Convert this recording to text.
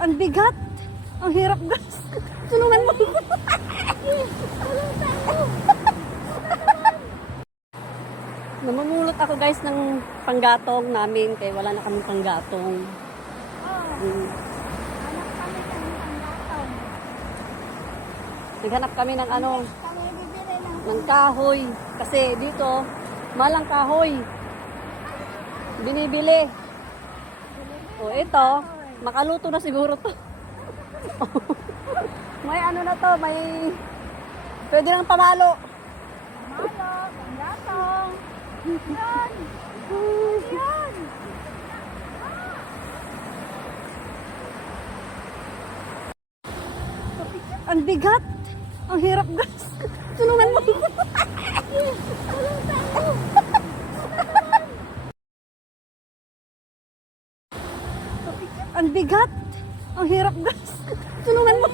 Ang bigat. Ang hirap, guys. Tulungan mo. Namumulot ako, guys, ng panggatong namin kaya wala na kaming panggatong. Naghanap kami ng ano, ng kahoy. Kasi dito, malang kahoy. Binibili. O ito, makaluto na siguro to. May ano na to, may pwede nang pamalo. Pamalo, panggatong. Yan. Yan. Ang bigat. Ang hirap, guys. Tulungan mo. Ang bigat. Ang hirap, guys. Tulungan mo.